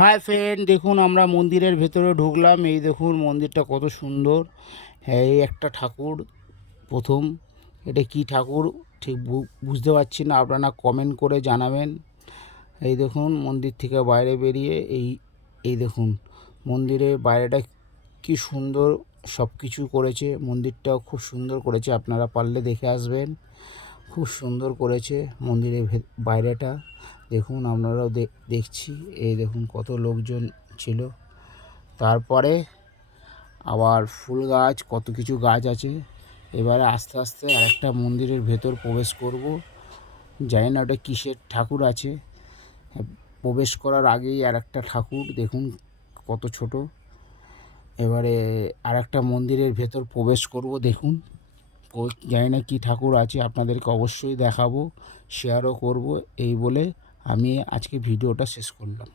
Hi friend, দেখুন আমরা মন্দিরের ভেতরে ঢুকলাম। এই দেখুন মন্দিরটা কত সুন্দর। হ্যাঁ, এই একটা ঠাকুর প্রথম। এটা কি ঠাকুর ঠিক বুঝতে পারছি না, আপনারা কমেন্ট করে জানাবেন। এই দেখুন মন্দির থেকে বাইরে বেরিয়ে এই দেখুন মন্দিরের বাইরেটা কি সুন্দর, সব কিছু করেছে। মন্দিরটাও খুব সুন্দর করেছে, আপনারা পারলে দেখে আসবেন। খুব সুন্দর করেছে মন্দিরের বাইরেটা। দেখুন আপনারাও দেখছি। এই দেখুন কত লোকজন ছিল। তারপরে আবার ফুল গাছ, কত কিছু গাছ আছে। এবারে আস্তে আস্তে আরেকটা মন্দিরের ভেতর প্রবেশ করব। জানি না ওটা কিসের ঠাকুর আছে। প্রবেশ করার আগেই আরেকটা ঠাকুর দেখুন কত ছোট। এবারে আরেকটা মন্দিরের ভেতর প্রবেশ করব। দেখুন জানি না কী ঠাকুর আছে, আপনাদেরকে অবশ্যই দেখাবো, শেয়ারও করব। এই বলে আমি আজকে ভিডিওটা শেষ করলাম।